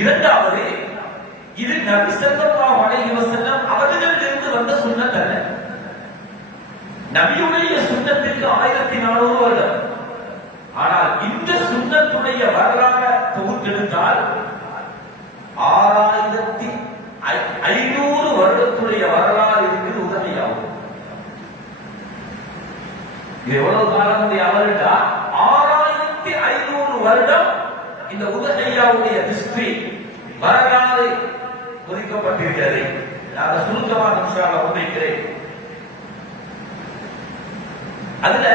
இரண்டாவது இது நபி சல்லல்லாஹு அலைஹி வஸல்லம் அவர்களிடமிருந்து வந்த சுன்னத் அல்ல. நபியுடைய சுன்னத்திற்கு ஆயிரத்தி நானூறு வருடம். ஆனால் இந்த சுன்னத்துடைய வரலாறு தொகுத்தெடுத்தால் ஆறாயிரத்தி ஐநூறு வருடத்துடைய வரலாறு இருக்குது உதவியாகும். இது எவ்வளவு காலம் அவர்கிட்ட ஆறாயிரத்தி ஐநூறு வருடம் இந்த உதகையாவுடைய ஹிஸ்டரி வரலாறு ஒதுக்கப்பட்டிருக்கிறது நான் சுருக்கமாக நிமிஷால முன்வைக்கிறேன் அதுல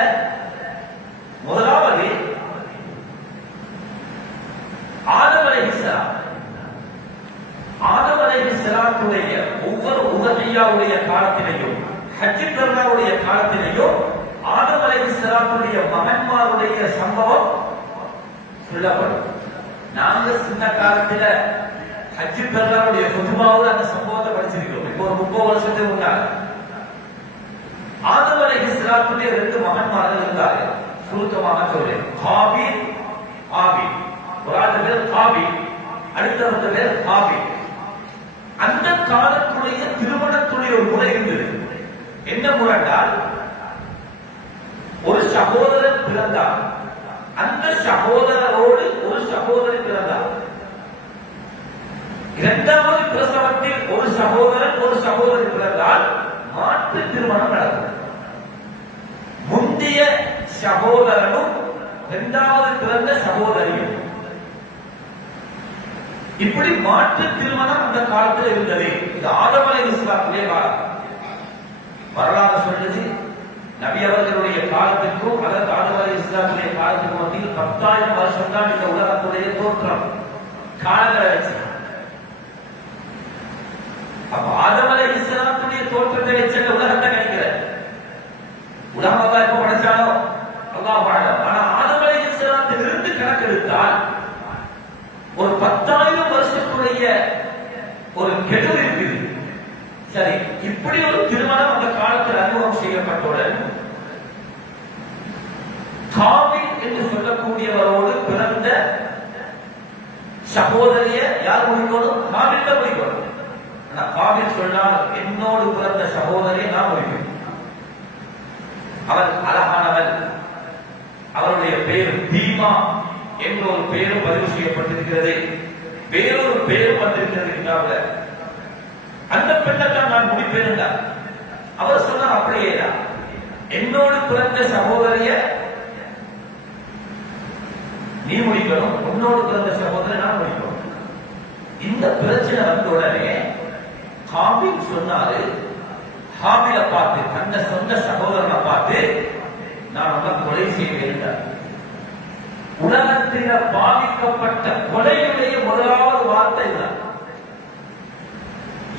முதலாவது ஆதம் அலைஹிஸ்ஸலாம் ஆதம் ஒவ்வொரு உதகையாவுடைய காலத்திலையும் ஹஜ்ஜி பெருநாவுடைய காலத்திலேயும் ஆதம் அலைஹிஸ்ஸலாத்துடைய மகன்மாருடைய சம்பவம் சொல்லப்படும். நாங்க சின்ன காலத்துல ஹஜ்ஜு பெருநாவுடைய குதுமாவோட அந்த சம்பவத்தை படிச்சிருக்கிறோம். இப்போ ஒரு முப்பது வருஷத்துக்கு முன்னாடி. ஆதம் அலைஹிஸ்ஸலாத்துடைய ரெண்டு மகன்மார்கள் இருந்தாரு சுருக்கமாக சொல்றேன். காபி ஆபி ஒரு ஆள் பேர் காபீல் அடுத்தவங்க பேர் ஆபீல் அந்த காலத்துடைய திருமணத்துடைய ஒரு முறை இருந்தது என்ன முறைண்டால் ஒரு சகோதரன் பிறந்தார். அந்த சகோதரரோடு ஒரு சகோதரி பிறந்தார். இரண்டாவது பிரசவத்தில் ஒரு சகோதரன் ஒரு சகோதரி பிறந்தால் மாற்று திருமணம் நடக்கும். முந்தைய சகோதரனும் இரண்டாவது பிறந்த சகோதரியும். இப்படி மாற்று திருமணம் அந்த காலத்தில் இருந்தது. இது ஆதமலை அலை இஸ்லாத்திலே காலம். வரலாறு சொல்லுது நபி அவர்களுடைய காலத்திற்கும் அதற்கு ஆதம் அலை இஸ்லாத்துடைய காலத்துக்கும் மத்தியில் பத்தாயிரம் வருஷம் தான் இந்த உலகத்துடைய தோற்றம் காலங்களை அப்ப ஆதம் அலை இஸ்லாத்துடைய தோற்றத்தை வச்ச உலகத்தை நினைக்கிற உலகம் அல்லா இப்ப படைச்சானோ? அல்லா பாடம் ஆனா ஆதம் அலை இஸ்லாத்தில் இருந்து கணக்கெடுத்தால் ஒரு பத்தாயிரம் வருஷத்துடைய ஒரு கெடுதல் இப்படி ஒரு திருமணம் அந்த காலத்தில் அறிமுகம் செய்யப்பட்டவுடன் காவின் என்று சொல்லக்கூடியவரோடு பிறந்த சகோதரிய யார் முடிக்கணும் காபில் தான் முடிக்கணும் ஆனா காபில் சொன்னால் என்னோடு பிறந்த சகோதரியை நான் முடிப்பேன் அவன் அழகானவன். அவருடைய பெயர் தீமா என்ற ஒரு பெயரும் பதிவு செய்யப்பட்டிருக்கிறது. வேறொரு பெயரும் வந்திருக்கிறது கிதாபுல அந்த பெண்ணை நான் முடிப்பேன் அவர் சொன்னார் அப்படியே என்னோடு பிறந்த சகோதரிய நீ முடிக்கணும். உன்னோடு பிறந்த சகோதரன் நான் முடிக்கணும். இந்த பிரச்சனை வந்த உடனே ஹாபில் சொன்னாரு ஹாபில பார்த்து தந்த சொந்த சகோதரனை பார்த்து நான் உன்னை கொலை செய்வேன் உலகத்தில பாதிக்கப்பட்ட கொலையுடைய முதலாவது வார்த்தை தான்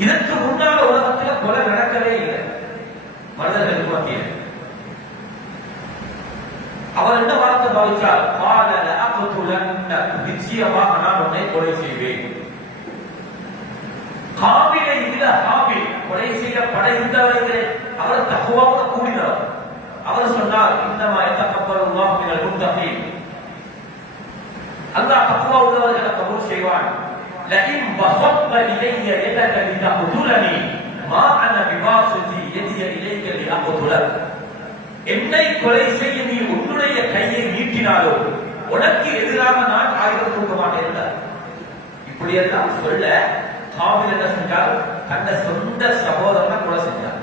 இதற்கு முன்னால உலகத்துல கொலை நடக்கவே இல்லை. மனிதர்கள் மத்தியில் அவர் என்ன வார்த்தை பாவிச்சார் பாலல அகுதுலன் நிச்சயமாக நான் உன்னை கொலை செய்வேன். காபிலை இல்ல ஹாபில் கொலை செய்யப்பட இருந்தவர்களே அவர் தகுவாக கூடினார். அவர் சொன்னார் இந்த மாதிரி அல்லாஹ் மினல் முத்தகீன். அல்லாஹ் தக்குவா உள்ளவர்களை கபூல் செய்வான். لئن بسطت الي يدك لتقتلني ما انا بباسط يدي اليك لاقتلك என்னை கொலை செய்ய நீ உன்னுடைய கையை நீட்டினாலோ உனக்கு எதிராக நான் ஆயுதம் தூக்க மாட்டேன் என்றார். இப்படியெல்லாம் சொல்ல காபில் என்ன செஞ்சார் தன்னை சொந்த சகோதரனை கொலை செஞ்சார்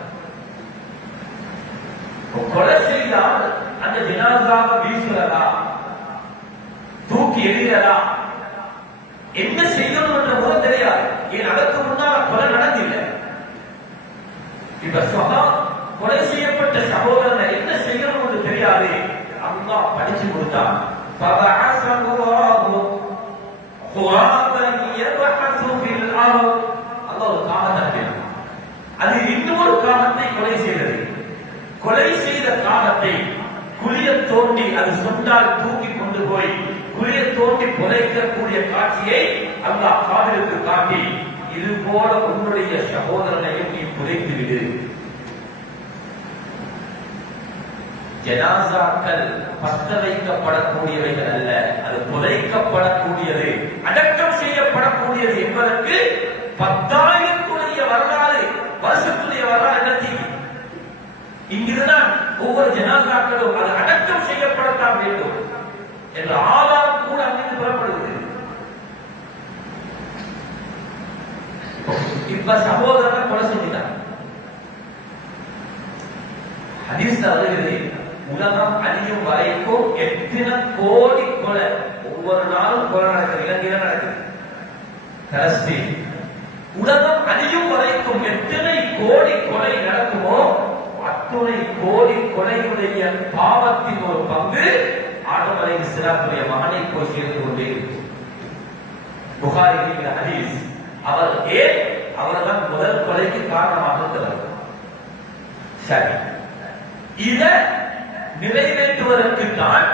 கொலை செய்தால் அந்த ஜனாசாவை வீசுறதா தூக்கி எறிகிறதா என்ன செய்யணும் இந்த சகா கொலை செய்யப்பட்ட சகோதரனை என்ன செய்யணும் என்று தெரியாது. அல்லாஹ் படிச்சு கொடுத்தான் அது இன்னும் ஒரு கொலை செய்தது. கொலை செய்த காரணத்தை குளிய தோண்டி அது சொன்னால் தூக்கி கொண்டு போய் குளிய தோண்டி புதைக்கக்கூடிய காட்சியை அல்லாஹ் காதலுக்கு காட்டி இது போல உன்னுடைய சகோதரனையும் குறைந்துவிடு ஜனாசாக்கள் பத்த வைக்கப்படக்கூடியவைகள் அல்ல. அது புதைக்கப்படக்கூடியது அடக்கம் செய்யப்படக்கூடியது என்பதற்கு பத்தாயிரத்துடைய வரலாறு வருஷத்துடைய வரலாறு என்ன இங்கிருந்தான் ஒவ்வொரு ஜனாசாக்களும் அது அடக்கம் செய்யப்படத்தான் வேண்டும் என்ற ஆதாரம் கூட அங்கிருந்து புறப்படுகிறது. இப்ப சகோதரர் கொலை செஞ்சுட்டான் ஹதீஸ் வருகிறது உலகம் அழியும் வரைக்கும் எத்தனை கோடி கொலை ஒவ்வொரு நாளும் கொலை நடக்குது இலங்கையில நடக்குது பலஸ்தீன் உலகம் அழியும் வரைக்கும் எத்தனை கோடி கொலை நடக்குமோ? அத்துணை கோடி கொலையுடைய பாவத்தின் ஒரு பங்கு ஆடம் அலை மகனை போய் சேர்ந்து கொண்டே புகாரி ஹதீஸ் அவர் ஏன் அவர்தான் முதல் கொலைக்கு காரணமாக இருக்கிறார் சரி. இத நிறைவேற்றுவதற்கு தான்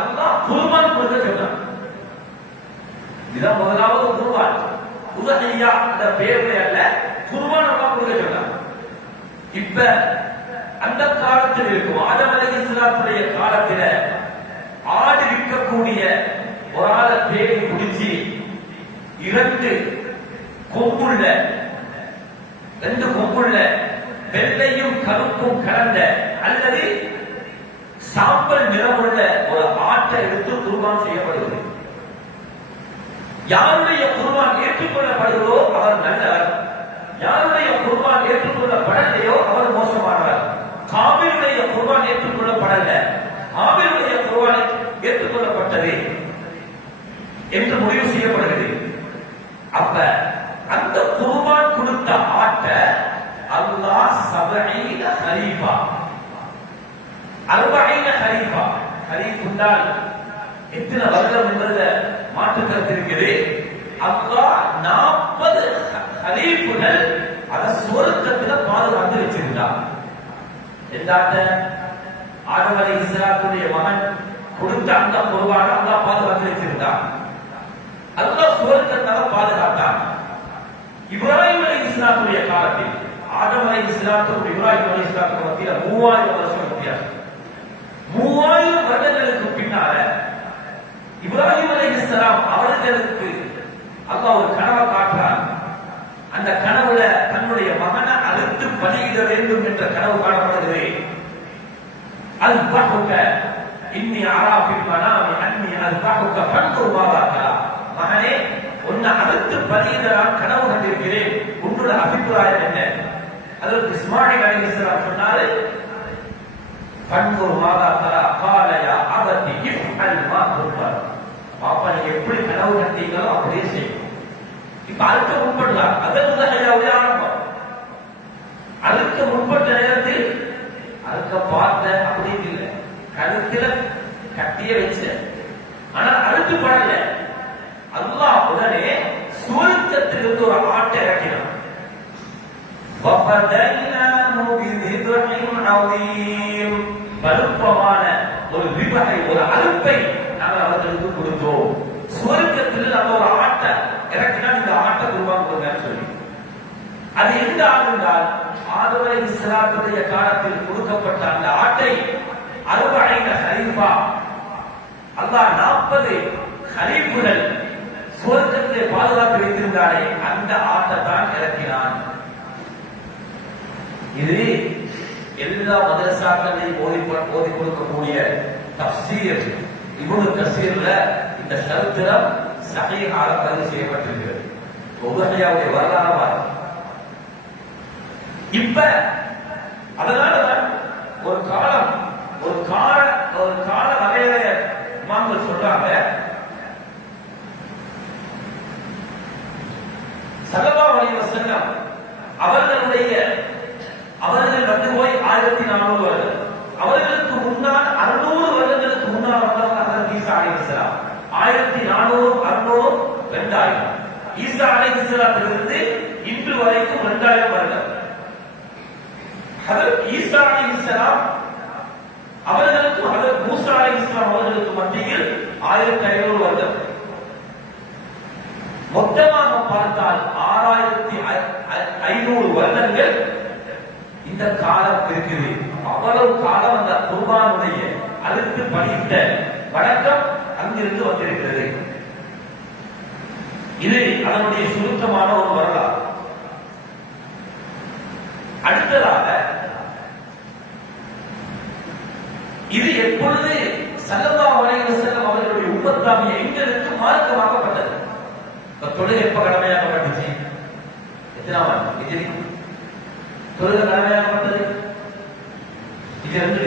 அல்லாஹ் குருபான் கொடுக்க சொன்னான். இதுதான் முதலாவது குர்பான். உதகையா அந்த பேருடைய அல்ல குருபான் அல்லாஹ் கொடுக்க சொன்னான். இப்ப அந்த காலத்தில் இருக்கும் ஆதம் அலைஹிஸ்ஸலாத்துடைய காலத்தில ஆடு விற்கக்கூடிய ஒரு ஆளை தேடி பிடிச்சி இரண்டு கொம்புள்ள ரெண்டு கொம்புள்ள வெள்ளையும் கருப்பும் கலந்த அல்லது சாம்பல் நிறமுள்ள ஒரு ஆட்டை எடுத்து குருபான் செய்யப்படுகிறது. யாருடைய குருபான் ஏற்றுக்கொள்ளப்படுகிறதோ அவர் நல்லவர். யாருடைய குருபான் ஏற்றுக்கொள்ளப்படலையோ அவர் மோசமானவர். காவிரியுடைய குருபான் ஏற்றுக்கொள்ளப்படல. ஆபிலுடைய குருபான் ஏற்றுக்கொள்ளப்பட்டது என்று முடிவு செய்யப்படுகிறது அப்ப அந்த குர்பான் கொடுத்த ஆட்டை அல்லாஹ் சபஈன ஹரீஃபா அறுபைன ஹரீஃபா ஹரீஃப் என்றால் எத்தனை வருடம் என்பதுல மாற்று கருத்து இருக்குது அல்லாஹ் நாற்பது ஹலீஃபுகள் அத சொர்க்கத்துல பாதுகாத்து வச்சிருந்தார். எந்தாத்த? ஆட்டை ஆதம் இஸ்லாத்துடைய மகன் கொடுத்த அந்த பொருவான அல்லாஹ் பாதுகாத்து வச்சிருந்தார். அல்லாஹ் சுவர்க்கத்தால பாதுகாத்தான் இப்ராஹிம் அலி இஸ்லாத்துடைய காலத்தில் ஆதம் அலை இஸ்லாத்துக்கும் இப்ராஹிம் அலி இஸ்லாத்துக்கும் மத்தியில மூவாயிரம் வருஷம் வித்தியாசம் மூவாயிரம் வருடங்களுக்கு பின்னால இப்ராஹிம் அலை இஸ்லாம் அவர்களுக்கு அல்லாஹ் ஒரு கனவை காட்டுறார் அந்த கனவுல தன்னுடைய மகனை அறுத்து பலியிட வேண்டும் என்ற கனவு காணப்படுகிறது. அல்பஹுக இன்னி அராஃபில் மனாமி அன்னி அல்பஹுக ஃபன்குர் மாதாக்கா மகனே உன்னை அறுத்து பலியிட நான் கனவு கண்டிருக்கிறேன். உன்னோட அபிப்பிராயம் என்ன? அதற்கு இஸ்மாயில் அலைஹிஸ்ஸலாம் சொன்னாரு ஃபன்குர் மாதாக்கா கால யா அபதி மா பாப்பா நீங்க எப்படி கனவு கண்டீங்களோ அப்படியே செய்யும் அதற்கு முன்பட்டுதான் அதற்குதான் ஐயாவுடைய ஆரம்பம் அதற்கு முன்பட்ட நேரத்தில் அதுக்கு பார்த்த அப்படின்னு இல்லை. கருத்துல கட்டிய வச்சு. ஆனா அறுத்து படல. அல்லாஹ் உடனே சுவர்க்கத்திலிருந்து ஒரு ஆட்டை இறக்கினான். பருப்பமான ஒரு விபகை ஒரு அழுப்பை நாங்கள் அவர்களுக்கு கொடுத்தோம். சுவர்க்கத்தில் நம்ம ஒரு ஆட்டை இறக்கினா இந்த ஆட்டை உருவாக்குவதுன்னு சொல்லி. அது எந்த ஆடு என்றால் ஆதவரை இஸ்லாத்துடைய காலத்தில் கொடுக்கப்பட்ட அந்த ஆட்டை அறுபடைன ஹரீஃபா அல்லாஹ் நாற்பது ஹரீஃபுகள் சுவர்க்கத்திலே பாதுகாப்பு வைத்திருந்தாரே அந்த ஆட்டை தான் இறக்கினான். இது எல்லா மதரசாக்களையும் போதி போதி கொடுக்கக்கூடிய தப்சீர். இவ்வளவு தப்சீர்ல இந்த சரித்திரம் சகையாக பதிவு செய்யப்பட்டிருக்கிறது ஒவ்வொரு வரலாறு இப்ப அதனாலதான் ஒரு காலம் ஒரு கால ஒரு கால வகையில இமாம்கள் சொல்றாங்க. சல்லா அலைஹி வசங்கம் அவர்களுடைய அவர்கள் வந்து போய் ஆயிரத்தி நானூறு வருடம் அவர்களுக்கு முன்னால் அறுநூறு வருடங்களுக்கு முன்னால் வந்தவங்க ஹஜரத் ஈசா அலைஹிஸ்ஸலாம் ஆயிரத்தி நானூறு அறுநூறு ரெண்டாயிரம் ஈசா அலைஹிஸ்ஸலாத்திலிருந்து இன்று வரைக்கும் ரெண்டாயிரம் வருடம் ஹஜரத் ஈசா அலைஹிஸ்ஸலாம் அவர்களுக்கும் ஹஜரத் மூசா அலைஹிஸ்ஸலாம் அவர்களுக்கு மத்தியில் ஆயிரத்தி ஐநூறு வருடம் மொத்தமாக பார்த்தால் ஆறாயிரத்தி ஐநூறு வருடங்கள் இந்த காலம் இருக்குது. அவ்வளவு காலம் அந்த குர்பானுடைய அறுத்து பணியிட்ட வழக்கம் அங்கிருந்து வந்திருக்கிறது. இது அதனுடைய சுருக்கமான ஒரு வரலாறு. அடுத்ததாக இது எப்பொழுது சல்லல்லா அலைஹி வஸல்லம் அவர்களுடைய உம்மத்தாகிய எங்களுக்கு மார்க்கமாக்கப்பட்டது? தொழுகை எப்ப கடமையாக்கப்பட்டுச்சு எத்தனாவது ஆண்டு இது ரெண்டு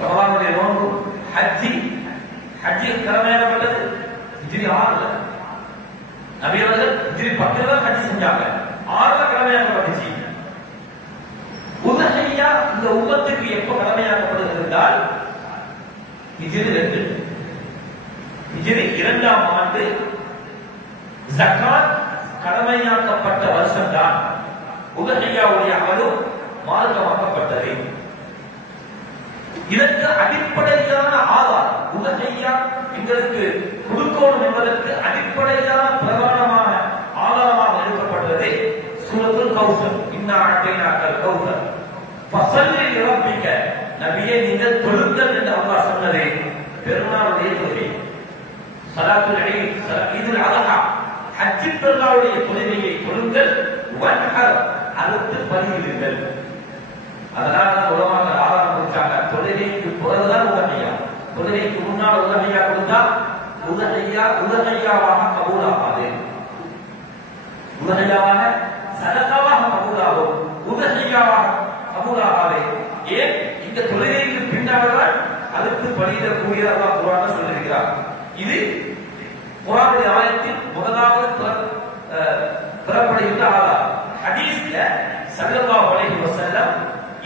ரமலானுடைய நோன்பு ஹஜ்ஜி ஹஜ்ஜி கடமையாக்கப்பட்டது ஹிஜ்ரி ஆறுல. நபி ஹிஜ்ரி பத்துல தான் ஹஜ்ஜி செஞ்சாங்க. ஆறுல உதகையா இந்த உம்மத்துக்கு எப்ப கடமையாக்கப்படுகிறது என்றால் ஹிஜ்ரி ரெண்டு. ஹிஜ்ரி இரண்டாம் ஆண்டு ஜக்காத் கடமையாக்கப்பட்ட வருஷம்தான். உதகையாவுடைய அமலும் மார்க்கமாக்கப்பட்டது. இதற்கு அடிப்படையான ஆதாரம் உதகையா எங்களுக்கு கொடுக்கணும் என்பதற்கு அடிப்படையான பிரதானமான ஆதாரமாக எடுக்கப்பட்டது சூரத்துல் கௌசர். இன்னா அட்டைனாக்கள் கௌசர். பசங்களை நிரப்பிக்க நபியே நீங்கள் தொழுங்கள் என்று அல்லாஹ் சொன்னது பெருமாளுடைய தொழுகை சலாத்துல் ஈத் இதில் அழகா ஹஜ்ஜி பெருமாளுடைய தொழுகையை தொழுங்கள் வன்ஹர். அறுத்து பலியிடுங்கள் அதனால தான் ஆதாரம் கொடுத்தாங்க. தொழுகைக்கு பிறகுதான் உதகையா தொழுகைக்கு முன்னால் உதகையா கொடுத்தா? உதகையா உதகையாவாக கபூலாகாது உதகையாவாக சதகாவாக கபூலாகும். உதகையாவாக கபூலாகாது. ஏன்? இந்த தொழிலைக்கு பின்னால்தான் அதுக்கு பலியிடக்கூடியதாக குரான் சொல்லியிருக்கிறார். இது குரானுடைய ஆயத்தில் முதலாவது பிற- பெறப்படுகின்ற ஆதாரம். ஹதீஸ்ல ஸல்லல்லாஹு அலைஹி வஸல்லம்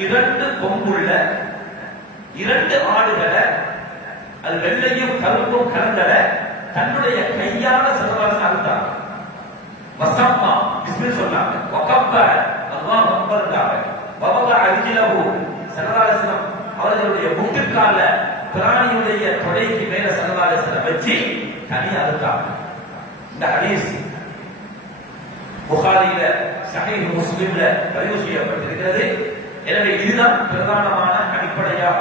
இரண்டு கொம்புள்ள இரண்டு ஆடுகளை அது வெள்ளையும் கருப்பும் கலந்தல தன்னுடைய கையால சர்வராசன் அறுத்தாங்க. வசம்மா பிஸ்மில் சொன்னாங்க. வகப்ப அல்லாஹ் அக்பர்னாங்க வவக அரிஜிலஹு சர்வராசனம் அவர்களுடைய முட்டுக்கால பிராணியுடைய தொடைக்கு மேல சர்வராசனம் வச்சு தனி அறுத்தாங்க. இந்த ஹதீஸ் புகாரியில சகை முஸ்லிம்ல பதிவு செய்யப்பட்டிருக்கிறது. எனவே இதுதான் பிரதானமான அடிப்படையாக